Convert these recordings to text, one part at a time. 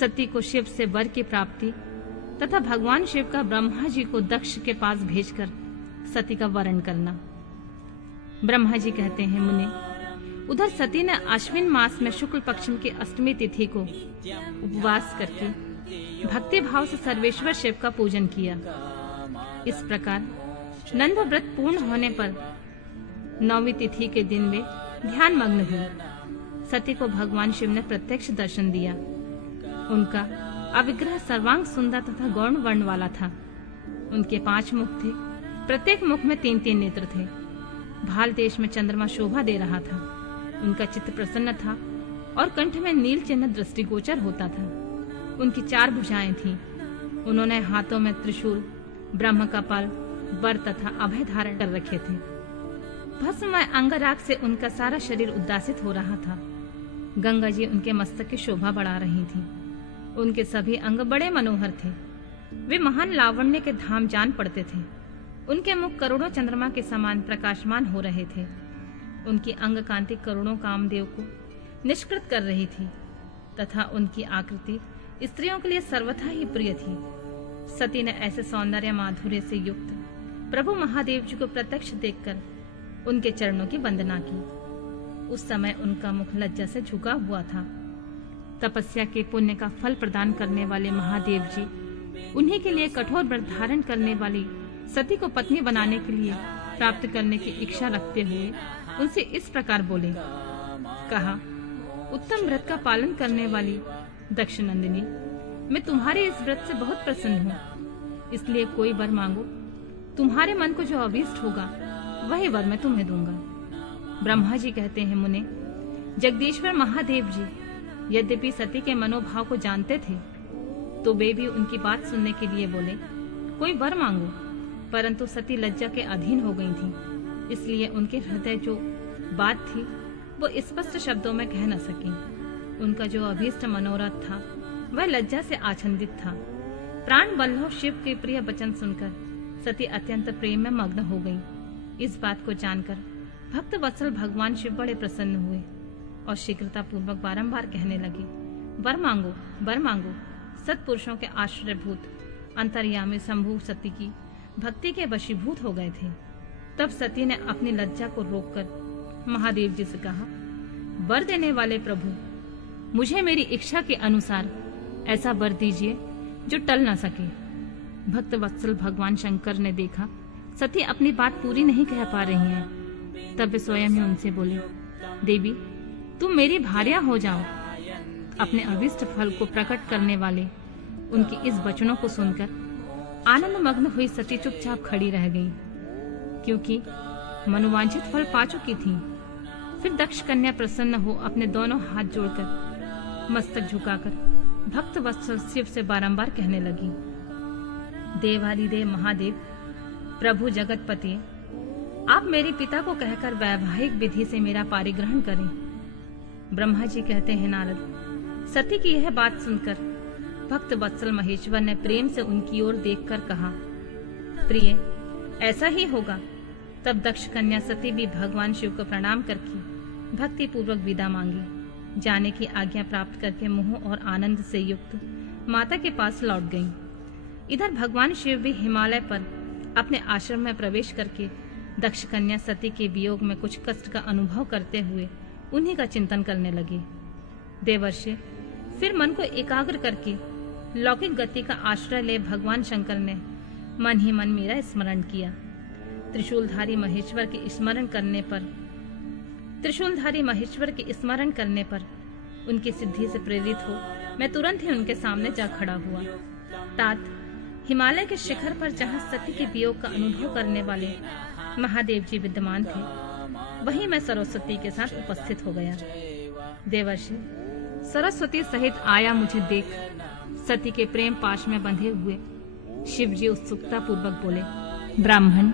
सती को शिव से वर की प्राप्ति तथा भगवान शिव का ब्रह्मा जी को दक्ष के पास भेजकर सती का वरण करना। ब्रह्मा जी कहते हैं, मुने, उधर सती ने अश्विन मास में शुक्ल पक्ष की अष्टमी तिथि को उपवास करके भक्ति भाव से सर्वेश्वर शिव का पूजन किया। इस प्रकार नंद व्रत पूर्ण होने पर 9वीं तिथि के दिन वे ध्यान मग्न हुई। सती को भगवान शिव ने प्रत्यक्ष दर्शन दिया। उनका अविग्रह सर्वांग सुंदर तथा गौण वर्ण वाला था। उनके 5 मुख थे, प्रत्येक मुख में 3-3 नेत्र थे। भाल देश में चंद्रमा शोभा दे रहा था। उनका चित्त प्रसन्न था और कंठ में नील चिन्ह दृष्टिगोचर होता था। उनकी 4 भुजाएं थीं। उन्होंने हाथों में त्रिशूल, ब्रह्म कपाल, वर तथा अभय धारण कर रखे थे। भस्ममय अंगराग से उनका सारा शरीर उद्दासित हो रहा था। गंगा जी उनके मस्तक की शोभा बढ़ा रही थी। उनके सभी अंग बड़े मनोहर थे। वे महान लावण्य के धाम जान पड़ते थे। उनके मुख करोड़ों चंद्रमा के समान प्रकाशमान हो रहे थे। उनकी अंग कांति करोड़ों कामदेव को निष्कृत कर रही थी तथा उनकी आकृति स्त्रियों के लिए सर्वथा ही प्रिय थी। सती ने ऐसे सौंदर्य माधुर्य से युक्त प्रभु महादेव जी को प्रत्यक्ष देखकर उनके चरणों की वंदना की। उस समय उनका मुख लज्जा से झुका हुआ था। तपस्या के पुण्य का फल प्रदान करने वाले महादेव जी उन्हीं के लिए कठोर व्रत धारण करने वाली सती को पत्नी बनाने के लिए प्राप्त करने की इच्छा रखते हुए उनसे इस प्रकार बोले। कहा, उत्तम व्रत का पालन करने वाली दक्ष नंदिनी, मैं तुम्हारे इस व्रत से बहुत प्रसन्न हूँ, इसलिए कोई वर मांगो। तुम्हारे मन को जो अभीष्ट होगा वही वर मैं तुम्हें दूंगा। ब्रह्मा जी कहते हैं, मुने, जगदीश्वर महादेव जी यद्यपि सती के मनोभाव को जानते थे तो वे भी उनकी बात सुनने के लिए बोले, कोई वर मांगो। परंतु सती लज्जा के अधीन हो गई थी, इसलिए उनके हृदय जो बात थी वो स्पष्ट शब्दों में कह न सकी। उनका जो अभीष्ट मनोरथ था वह लज्जा से आच्छादित था। प्राण बल्लभ शिव के प्रिय वचन सुनकर सती अत्यंत प्रेम में मग्न हो गई। इस बात को जानकर भक्त वत्सल भगवान शिव बड़े प्रसन्न हुए और शीघ्रता पूर्वक बारंबार कहने लगे, वर मांगो, वर मांगो। सत्पुरुषों के आश्रयभूत अंतर्यामी शंभु सती की भक्ति के वशीभूत हो गए थे। तब सती ने अपनी लज्जा को रोककर महादेव जी से कहा, वर देने वाले प्रभु, मुझे मेरी इच्छा के अनुसार ऐसा वर दीजिए जो टल न सके। भक्त वत्सल भगवान शंकर ने देखा सती अपनी बात पूरी नहीं कह पा रही हैं। तब वे स्वयं ही उनसे बोले, देवी, तुम मेरी भार्या हो जाओ। अपने अभिष्ट फल को प्रकट करने वाले उनके इस वचनों को सुनकर आनंद मग्न हुई सती चुपचाप खड़ी रह गई, क्योंकि मनोवांछित फल पा चुकी थी। फिर दक्ष कन्या प्रसन्न हो अपने दोनों हाथ जोड़कर मस्तक झुकाकर भक्त वत्सल शिव से बारंबार कहने लगी, देवादिदेव महादेव, प्रभु जगतपति, आप मेरे पिता को कहकर वैवाहिक विधि से मेरा पारिग्रहण करें। ब्रह्मा जी कहते हैं, नारद, सती की यह बात सुनकर भक्त वत्सल महेश्वर ने प्रेम से उनकी ओर देखकर कहा, प्रिय, ऐसा ही होगा। तब दक्ष कन्या सती भी भगवान शिव को प्रणाम करके भक्ति पूर्वक विदा मांगी। जाने की आज्ञा प्राप्त करके मोह और आनंद से युक्त माता के पास लौट गई। इधर भगवान शिव भी हिमालय पर अपने आश्रम में प्रवेश करके दक्ष कन्या सती के वियोग में कुछ कष्ट का अनुभव करते हुए उन्हीं का चिंतन करने लगे। देवर्षि, फिर मन को एकाग्र करके लौकिक गति का आश्रय ले भगवान शंकर ने मन ही मन मेरा स्मरण किया। त्रिशूलधारी महेश्वर के स्मरण करने पर उनकी सिद्धि से प्रेरित हो मैं तुरंत ही उनके सामने जा खड़ा हुआ। तात हिमालय के शिखर पर जहाँ सती के वियोग का अनुभव करने वाले महादेव जी विद्यमान थे, वहीं मैं सरस्वती के साथ उपस्थित हो गया। देवर्षि, सरस्वती सहित आया मुझे देख सती के प्रेम पाश में बंधे हुए शिव जी उत्सुकता पूर्वक बोले, ब्राह्मण,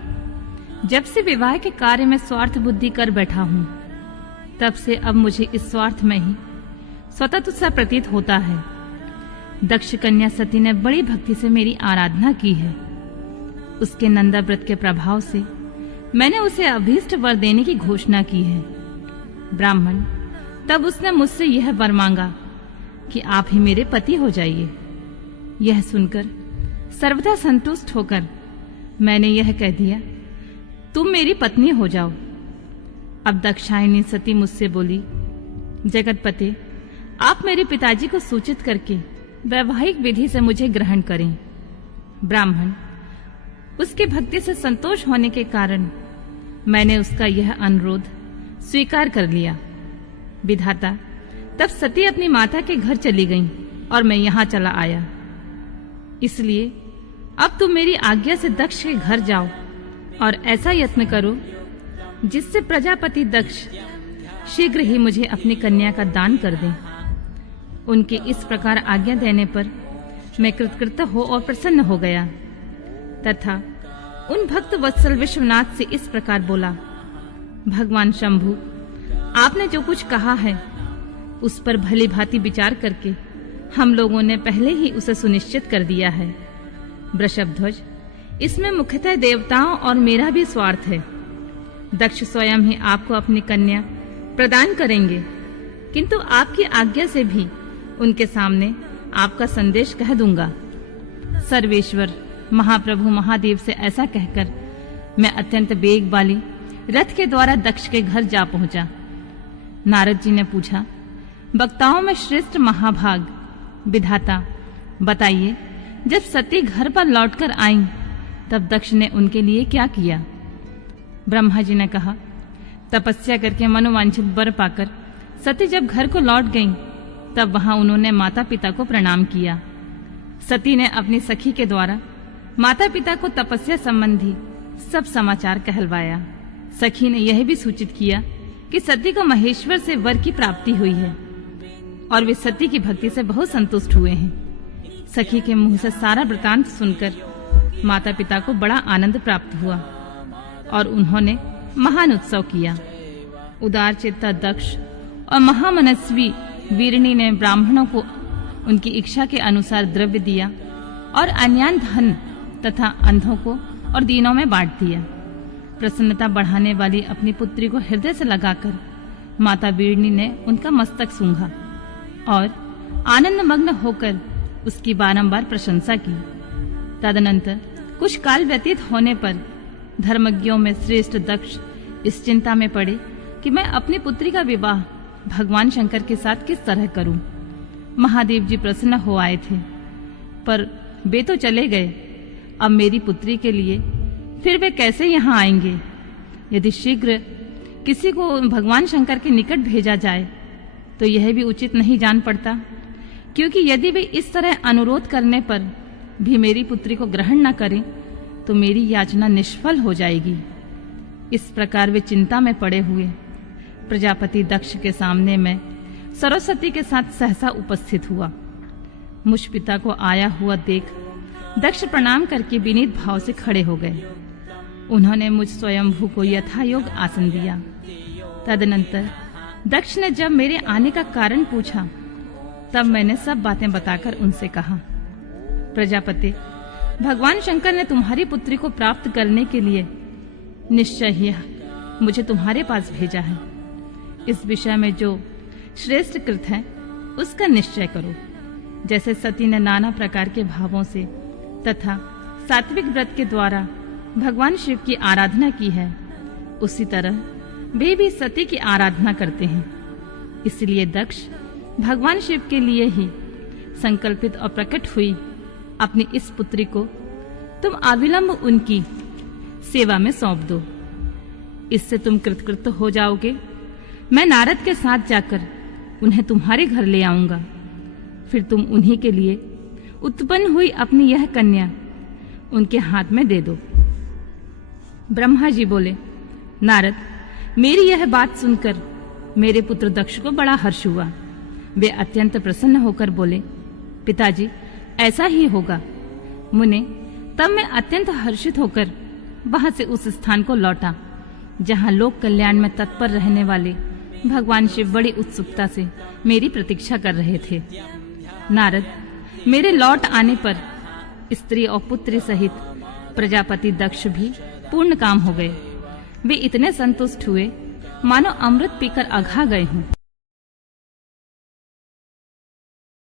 जब से विवाह के कार्य में स्वार्थ बुद्धि कर बैठा हूँ, तब से अब मुझे इस स्वार्थ में ही स्वतः तुझसा प्रतीत होता है। दक्ष कन्या सती ने बड़ी भक्ति से मेरी आराधना की है। उसके नंदा व्रत के प्रभाव से मैंने उसे अभीष्ट वर देने की घोषणा की है। ब्राह्मण, तब उसने मुझसे यह वर मांगा, कि आप ही मेरे पति हो जाइए। यह सुनकर सर्वथा संतुष्ट होकर मैंने यह कह दिया, तुम मेरी पत्नी हो जाओ। अब दाक्षायणी सती मुझसे बोली, जगतपते, आप मेरे पिताजी को सूचित करके वैवाहिक विधि से मुझे ग्रहण करें। ब्राह्मण उसके भक्ति से संतोष होने के कारण मैंने उसका यह अनुरोध स्वीकार कर लिया। विधाता, तब सती अपनी माता के घर चली गईं और मैं यहां चला आया। इसलिए अब तुम मेरी आज्ञा से दक्ष के घर जाओ और ऐसा यत्न करो जिससे प्रजापति दक्ष शीघ्र ही मुझे अपनी कन्या का दान कर दें। उनके इस प्रकार आज्ञा देने पर मैं कृतकृत हो और प्रसन्न हो गया तथा उन भक्त वत्सल विश्वनाथ से इस प्रकार बोला, भगवान शंभु, आपने जो कुछ कहा है उस पर भली भांति विचार करके हम लोगों ने पहले ही उसे सुनिश्चित कर दिया है। वृषभध्वज, इसमें मुख्यतः देवताओं और मेरा भी स्वार्थ है। दक्ष स्वयं ही आपको अपनी कन्या प्रदान करेंगे, किंतु आपकी आज्ञा से भी उनके सामने आपका संदेश कह दूंगा। सर्वेश्वर महाप्रभु महादेव से ऐसा कहकर मैं अत्यंत वेग वाली रथ के द्वारा दक्ष के घर जा पहुंचा। नारद जी ने पूछा, वक्ताओं में श्रेष्ठ महाभाग विधाता, बताइए, जब सती घर पर लौटकर आईं तब दक्ष ने उनके लिए क्या किया? ब्रह्मा जी ने कहा, तपस्या करके मनोवांछित वर पाकर सती जब घर को लौट गईं तब वहां उन्होंने माता पिता को प्रणाम किया। सती ने अपनी सखी के द्वारा माता पिता को तपस्या संबंधी सब समाचार कहलवाया। सखी ने यह भी सूचित किया कि सती को महेश्वर से वर की प्राप्ति हुई है और वे सती की भक्ति से बहुत संतुष्ट हुए हैं। सखी के मुंह से सारा वृतांत सुनकर माता पिता को बड़ा आनंद प्राप्त हुआ और उन्होंने महान उत्सव किया। उदार चित्ता दक्ष और महामनस्वी वीरणी ने ब्राह्मणों को उनकी इच्छा के अनुसार द्रव्य दिया और अन्यान धन तथा अंधों को और दीनों में बांट दिया। प्रसन्नता बढ़ाने वाली अपनी पुत्री को हृदय से लगाकर माता वीरणी ने उनका मस्तक सूंघा और आनंद मग्न होकर उसकी बारंबार प्रशंसा की। तदनंतर कुछ काल व्यतीत होने पर धर्मज्ञों में श्रेष्ठ दक्ष इस चिंता में पड़े कि मैं अपनी पुत्री का विवाह भगवान शंकर के साथ किस तरह करूं। महादेव जी प्रसन्न हो आए थे, पर वे तो चले गए। अब मेरी पुत्री के लिए फिर वे कैसे यहाँ आएंगे? यदि शीघ्र किसी को भगवान शंकर के निकट भेजा जाए तो यह भी उचित नहीं जान पड़ता, क्योंकि यदि वे इस तरह अनुरोध करने पर भी मेरी पुत्री को ग्रहण न करें तो मेरी याचना निष्फल हो जाएगी। इस प्रकार वे चिंता में पड़े हुए प्रजापति दक्ष के सामने मैं सरस्वती के साथ सहसा उपस्थित हुआ। मुझ पिता को आया हुआ देख दक्ष प्रणाम करके विनीत भाव से खड़े हो गए। उन्होंने मुझ स्वयंभू को यथायोग आसन दिया। तदनंतर दक्ष ने जब मेरे आने का कारण पूछा तब मैंने सब बातें बताकर उनसे कहा, प्रजापति, भगवान शंकर ने तुम्हारी पुत्री को प्राप्त करने के लिए निश्चय ही मुझे तुम्हारे पास भेजा है। इस विषय में जो श्रेष्ठ कृत है उसका निश्चय करो। जैसे सती ने नाना प्रकार के भावों से तथा सात्विक व्रत के द्वारा भगवान शिव की आराधना की है, उसी तरह वे भी सती की आराधना करते हैं। इसलिए दक्ष भगवान शिव के लिए ही संकल्पित और प्रकट हुई अपनी इस पुत्री को तुम अविलंब उनकी सेवा में सौंप दो। इससे तुम कृतकृत हो जाओगे। मैं नारद के साथ जाकर उन्हें तुम्हारे घर ले आऊंगा। फिर तुम उन्हीं के लिए उत्पन्न हुई अपनी यह कन्या उनके हाथ में दे दो। ब्रह्मा जी बोले, नारद, मेरी यह बात सुनकर मेरे पुत्र दक्ष को बड़ा हर्ष हुआ। वे अत्यंत प्रसन्न होकर बोले, पिताजी, ऐसा ही होगा। मुने, तब मैं अत्यंत हर्षित होकर वहां से उस स्थान को लौटा जहां लोक कल्याण में तत्पर रहने वाले भगवान शिव बड़ी उत्सुकता से मेरी प्रतीक्षा कर रहे थे। नारद, मेरे लौट आने पर स्त्री और पुत्री सहित प्रजापति दक्ष भी पूर्ण काम हो गए। वे इतने संतुष्ट हुए मानो अमृत पीकर अघा गए हों।